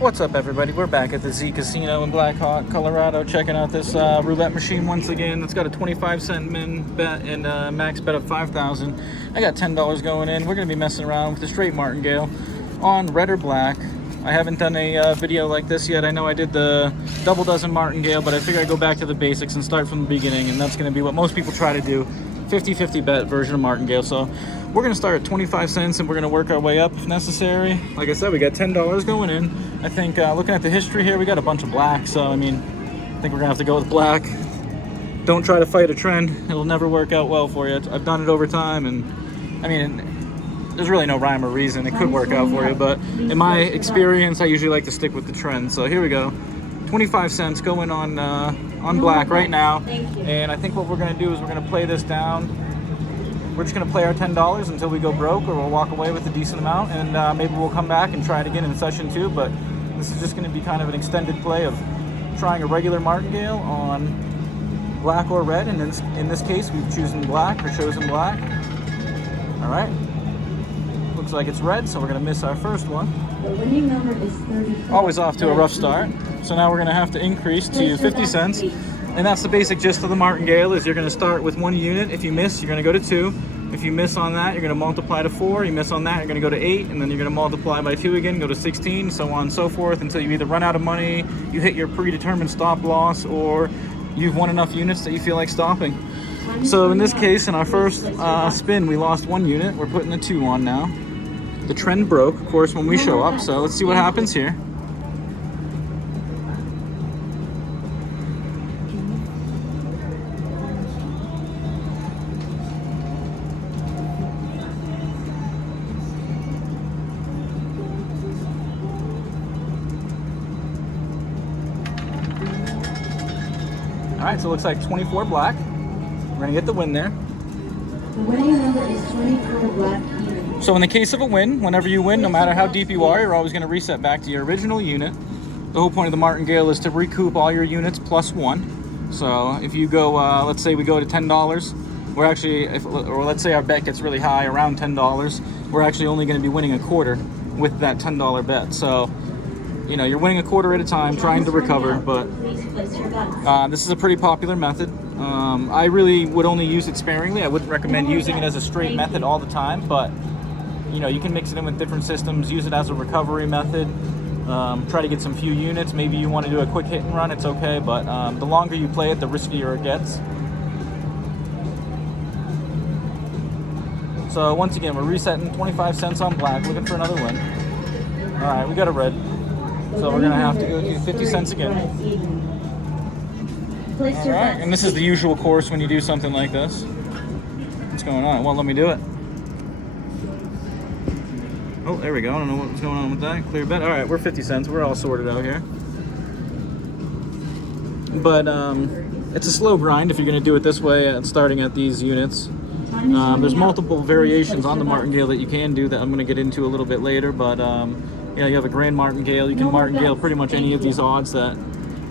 What's up, everybody? We're back at the Z Casino in Black Hawk, Colorado, checking out this roulette machine once again. It's got a 25-cent min bet and a max bet of $5,000. I got $10 going in. We're going to be messing around with the straight martingale on red or black. I haven't done a video like this yet. I know I did the double dozen martingale, but I figured I'd go back to the basics and start from the beginning, and that's going to be what most people try to do. 50-50 bet version of martingale. So we're going to start at 25 cents and we're going to work our way up if necessary. Like I said, we got $10 going in. I think looking at the history here, we got a bunch of black. So, I mean, I think we're going to have to go with black. Don't try to fight a trend. It'll never work out well for you. I've done it over time, and I mean, there's really no rhyme or reason. It could work out for you, but in my experience, I usually like to stick with the trend. So here we go. 25 cents going on black right now. And I think what we're going to do is we're going to play this down. We're just going to play our $10 until we go broke, or we'll walk away with a decent amount, and maybe we'll come back and try it again in session 2. But this is just going to be kind of an extended play of trying a regular martingale on black or red, and in this case we've chosen black. All right, looks like it's red, so we're going to miss our first one. The winning number is 34. Always off to a rough start. So now we're going to have to increase to 50 cents. And that's the basic gist of the martingale, is you're going to start with 1 unit. If you miss, you're going to go to 2. If you miss on that, you're going to multiply to 4. You miss on that, you're going to go to 8. And then you're going to multiply by 2 again, go to 16, so on and so forth, until you either run out of money, you hit your predetermined stop loss, or you've won enough units that you feel like stopping. So in this case, in our first spin, we lost 1 unit. We're putting the 2 on now. The trend broke, of course, when we show up. So let's see what happens here. All right, so it looks like 24 black. We're gonna get the win there. The winning number is 24 black. So in the case of a win, whenever you win, no matter how deep you are, you're always gonna reset back to your original unit. The whole point of the martingale is to recoup all your units plus 1. So if you go, let's say we go to $10, we're actually, or let's say our bet gets really high, around $10, we're actually only gonna be winning a quarter with that $10 bet. So, you know, you're winning a quarter at a time, trying to recover, but this is a pretty popular method. I really would only use it sparingly. I wouldn't recommend using it as a straight method all the time, but you know, you can mix it in with different systems, use it as a recovery method, try to get some few units. Maybe you want to do a quick hit and run, it's okay, but the longer you play it, the riskier it gets. So once again, we're resetting 25 cents on black, looking for another win. All right, we got a red. So we're gonna have to go to 50 cents again. All right, and this is the usual course when you do something like this. What's going on? It won't let me do it. Oh, there we go. I don't know what's going on with that. Clear bet. All right, we're 50 cents. We're all sorted out here. But it's a slow grind if you're going to do it this way, starting at these units. There's multiple variations on the martingale that you can do that I'm going to get into a little bit later. But you know, you have a grand martingale. You can martingale pretty much any of these odds that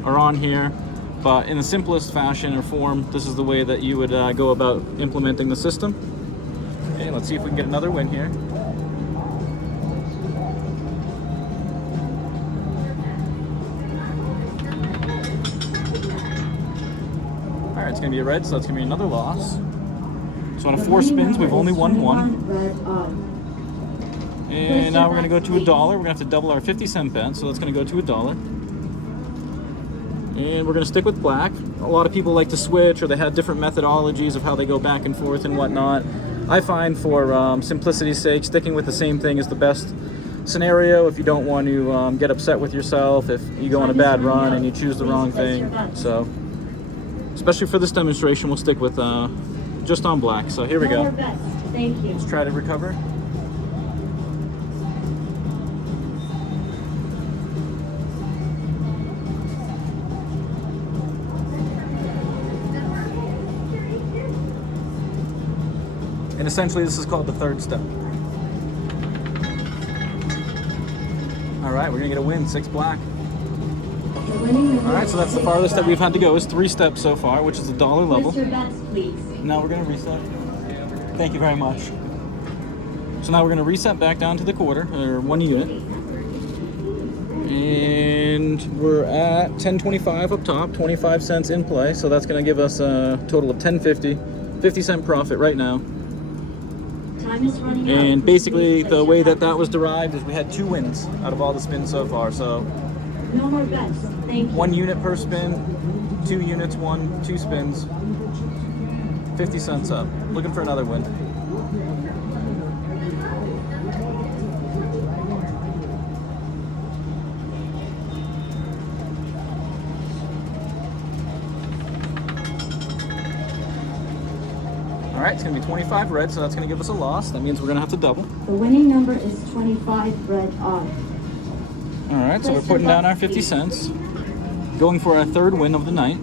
are on here. But in the simplest fashion or form, this is the way that you would go about implementing the system. Okay, let's see if we can get another win here. Alright, it's going to be a red, so that's going to be another loss. So on 4 spins, we've only won 1. And now we're going to go to $1. We're going to have to double our 50-cent bet, so that's going to go to $1. And we're going to stick with black. A lot of people like to switch, or they have different methodologies of how they go back and forth and whatnot. I find for simplicity's sake, sticking with the same thing is the best scenario if you don't want to get upset with yourself if you go on a bad run and you choose the wrong thing. So, especially for this demonstration, we'll stick with just on black. So here we go. Thank you. Let's try to recover. And essentially, this is called the third step. All right, we're gonna get a win, 6 black. All right, so that's the farthest that we've had to go, is 3 steps so far, which is the dollar level. Now we're gonna reset. Thank you very much. So now we're gonna reset back down to the quarter, or 1 unit. we're at 10.25 up top, 25 cents in play, so that's going to give us a total of 10.50, 50-cent profit right now. Time is running out. And basically, Please the place way your that bets. was derived is we had 2 wins out of all the spins so far. So No more bets. Thank you. 1 unit per spin, 2 units, 2 spins, 50 cents up. Looking for another win. All right, it's going to be 25 red, so that's going to give us a loss. That means we're going to have to double. The winning number is 25 red off. All right, so we're putting down our 50 cents, going for our 3rd win of the night,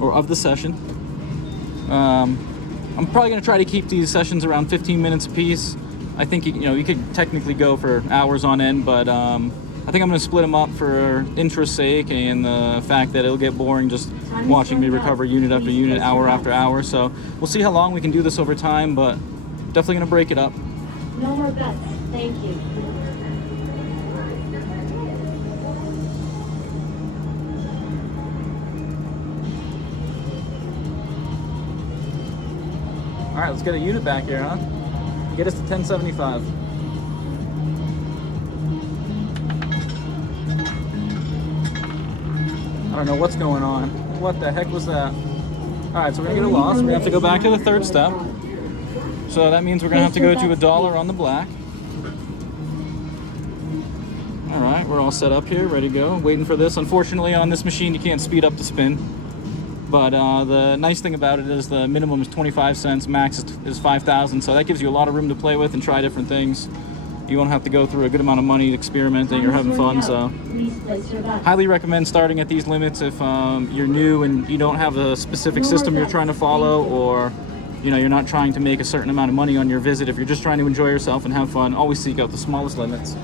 or of the session. I'm probably going to try to keep these sessions around 15 minutes apiece. I think you could technically go for hours on end, but I think I'm going to split them up for interest's sake and the fact that it'll get boring just watching me recover unit after unit, hour after hour. So we'll see how long we can do this over time, but definitely going to break it up. No more bets. Thank you. All right, let's get a unit back here, huh? Get us to 10.75. I don't know what's going on. What the heck was that? All right, so we're gonna get a loss. We're gonna have to go back to the 3rd step. So that means we're gonna have to go to $1 on the black. All right, we're all set up here, ready to go. Waiting for this. Unfortunately, on this machine, you can't speed up the spin. But the nice thing about it is the minimum is 25 cents, max is 5,000. So that gives you a lot of room to play with and try different things. You won't have to go through a good amount of money experimenting or having fun. So Please place your bets. highly recommend starting at these limits if you're new and you don't have a specific system you're trying to follow, or you're not trying to make a certain amount of money on your visit. If you're just trying to enjoy yourself and have fun, always seek out the smallest limits.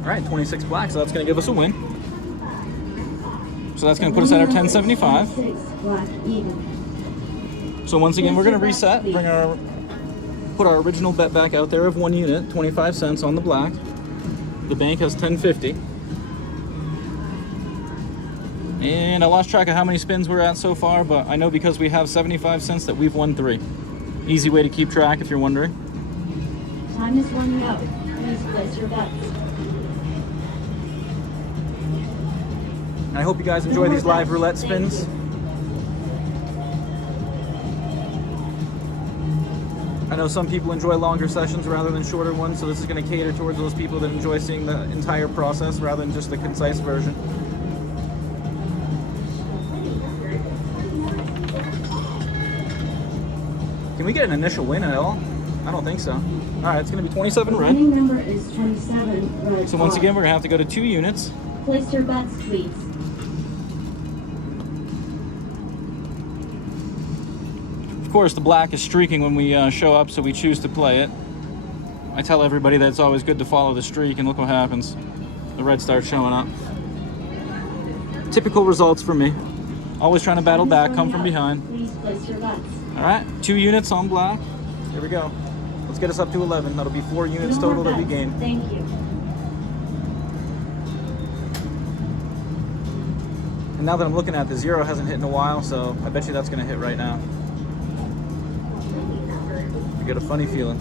All right, 26 black, so that's going to give us a win. So that's going to put us at our 10.75. 26 black even. So once again, we're going to reset, put our original bet back out there of 1 unit, 25 cents on the black. The bank has 10.50. And I lost track of how many spins we're at so far, but I know because we have 75 cents that we've won 3. Easy way to keep track if you're wondering. Time is running out. Please place your bets. And I hope you guys enjoy these live roulette spins. I know some people enjoy longer sessions rather than shorter ones, so this is going to cater towards those people that enjoy seeing the entire process rather than just the concise version. Can we get an initial win at all? I don't think so. All right, it's going to be 27 The red. winning number is 27 red So once off. again, we're going to have to go to 2 units. Place your bets, please. Of course, the black is streaking when we show up, so we choose to play it. I tell everybody that it's always good to follow the streak, and look what happens. The red starts showing up. Typical results for me. Always trying to battle back, come from behind. Please place your bets. All right, 2 units on black. Here we go. Let's get us up to 11. That'll be 4 units No more total that we bets. gain. Thank you. And now that I'm looking at the 0 hasn't hit in a while, so I bet you that's going to hit right now. I get a funny feeling.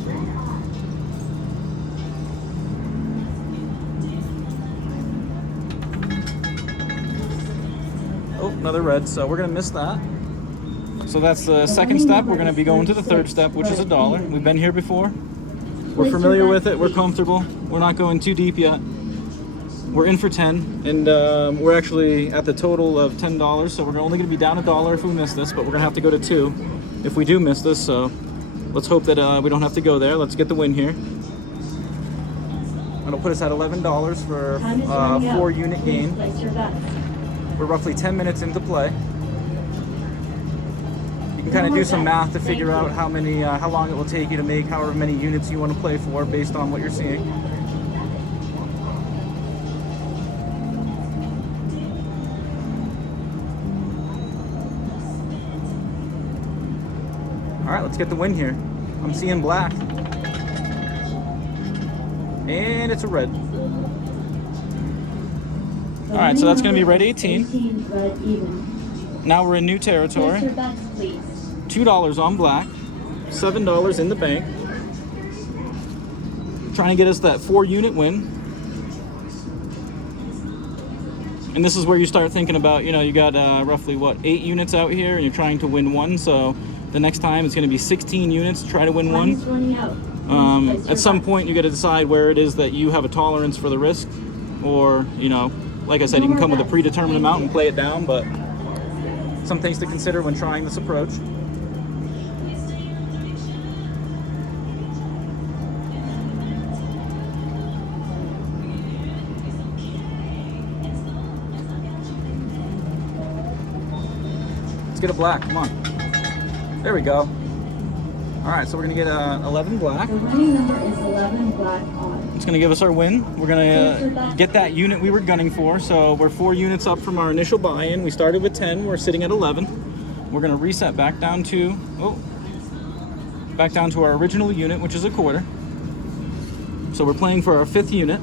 Oh, another red, so we're going to miss that. So that's the second step. We're going to be going to the third step, which is $1. We've been here before. We're familiar with it. We're comfortable. We're not going too deep yet. We're in for 10, and we're actually at the total of $10, so we're only going to be down $1 if we miss this, but we're going to have to go to 2 if we do miss this, so let's hope that we don't have to go there. Let's get the win here. It'll put us at $11 for Time is running out. 4 unit Please gain. place your bets. We're roughly 10 minutes into play. You can kind of do some math to figure out how long it will take you to make however many units you want to play for based on what you're seeing. All right, let's get the win here. I'm seeing black. And it's a red. All right, so that's going to be red 18. Red even. Now we're in new territory. Place your bets, please. $2 on black, $7 in the bank. Trying to get us that 4-unit win. And this is where you start thinking about, you got roughly, 8 units out here, and you're trying to win one. So the next time it's going to be 16 units to try to win Time is one. running out. At some point, you got to decide where it is that you have a tolerance for the risk. Or, like I said, you can come with a predetermined amount and play it down, but some things to consider when trying this approach. Let's get a black, come on. There we go. All right, so we're gonna get 11 black. The winning number is 11 black on. It's gonna give us our win. We're gonna get that unit we were gunning for. So we're 4 units up from our initial buy-in. We started with 10, we're sitting at 11. We're gonna reset back down to, our original unit, which is a quarter. So we're playing for our 5th unit,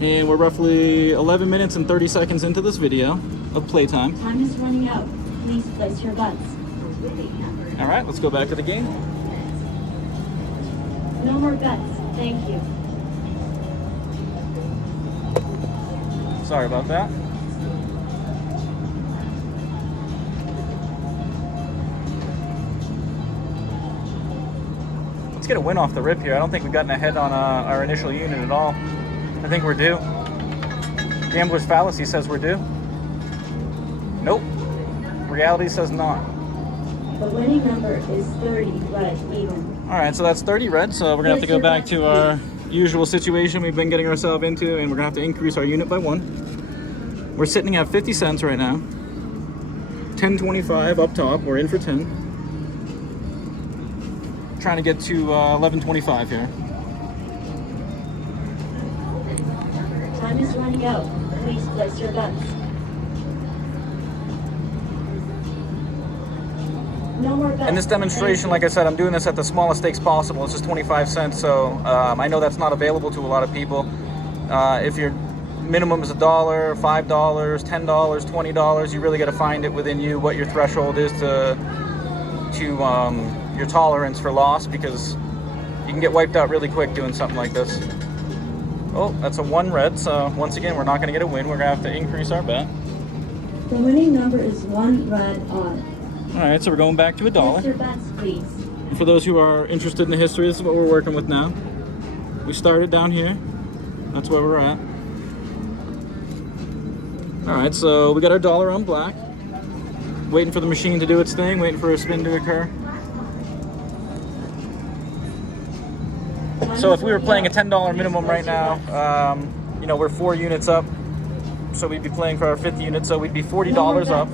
and we're roughly 11 minutes and 30 seconds into this video of playtime. Time is running out. Please place your bets. All right, let's go back to the game. No more bets. Thank you. Sorry about that. Let's get a win off the rip here. I don't think we've gotten ahead on our initial unit at all. I think we're due. Gambler's fallacy says we're due. Nope. Reality says not. The winning number is 30 red even. All right, so that's 30 red. So we're gonna have to go back to our usual situation we've been getting ourselves into, and we're gonna have to increase our unit by 1. We're sitting at 50 cents right now. 10.25 up top. We're in for 10. Trying to get to 11.25 here. Time is running out. Please place your bets. No more bets. In this demonstration, like I said, I'm doing this at the smallest stakes possible. It's just 25 cents, so I know that's not available to a lot of people. If your minimum is $1, $5, $10, $20, you really got to find it within you what your threshold is to your tolerance for loss, because you can get wiped out really quick doing something like this. Oh, that's a 1 red, so once again, we're not going to get a win. We're going to have to increase our bet. The winning number is 1 red on. All right, so we're going back to $1. Place your bets, please. For those who are interested in the history, this is what we're working with now. We started down here. That's where we're at. All right, so we got our $1 on black. Waiting for the machine to do its thing, waiting for a spin to occur. So if we were playing a $10 minimum right now, we're 4 units up. So we'd be playing for our 5th unit, so we'd be $40 up,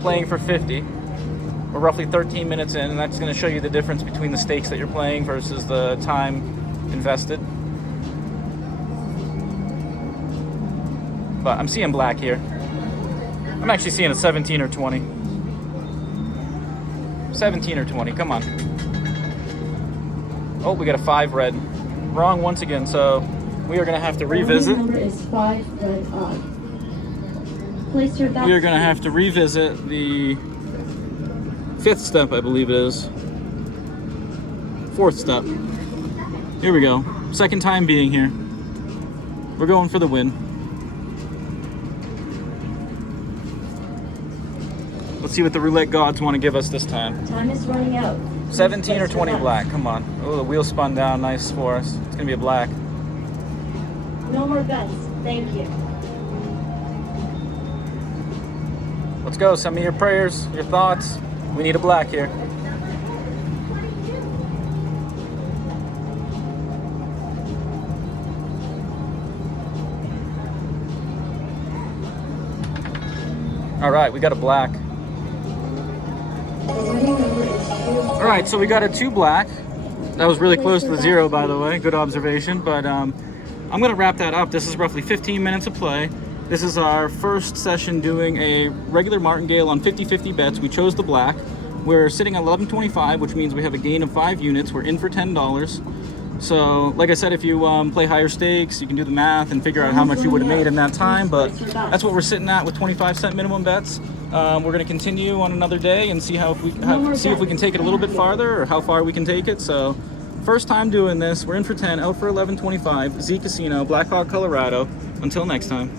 playing for 50. We're roughly 13 minutes in, and that's going to show you the difference between the stakes that you're playing versus the time invested. But I'm seeing black here. I'm actually seeing a 17 or 20. 17 or 20, come on. Oh, we got a 5 red. Wrong once again, so we are going to have to revisit. The number is 5 red on. Place your bets. We are going to have to revisit the 5th step, I believe it is. 4th step. Here we go. 2nd time being here. We're going for the win. Let's see what the roulette gods want to give us this time. Time is running out. 17 or 20 black, come on. Oh, the wheel spun down nice for us. It's gonna be a black. No more bets. Thank you. Let's go, send me your prayers, your thoughts. We need a black here. All right, we got a black. All right, so we got a 2 black. That was really close to the 0, by the way. Good observation, but I'm gonna wrap that up. This is roughly 15 minutes of play. This is our first session doing a regular martingale on 50-50 bets. We chose the black. We're sitting at 1125, which means we have a gain of 5 units. We're in for $10. So, like I said, if you play higher stakes, you can do the math and figure out how much you would have made in that time. But that's what we're sitting at with 25-cent minimum bets. We're going to continue on another day and see if we can take it a little bit farther or how far we can take it. So, first time doing this. We're in for 10, out for 1125. Z Casino, Blackhawk, Colorado. Until next time.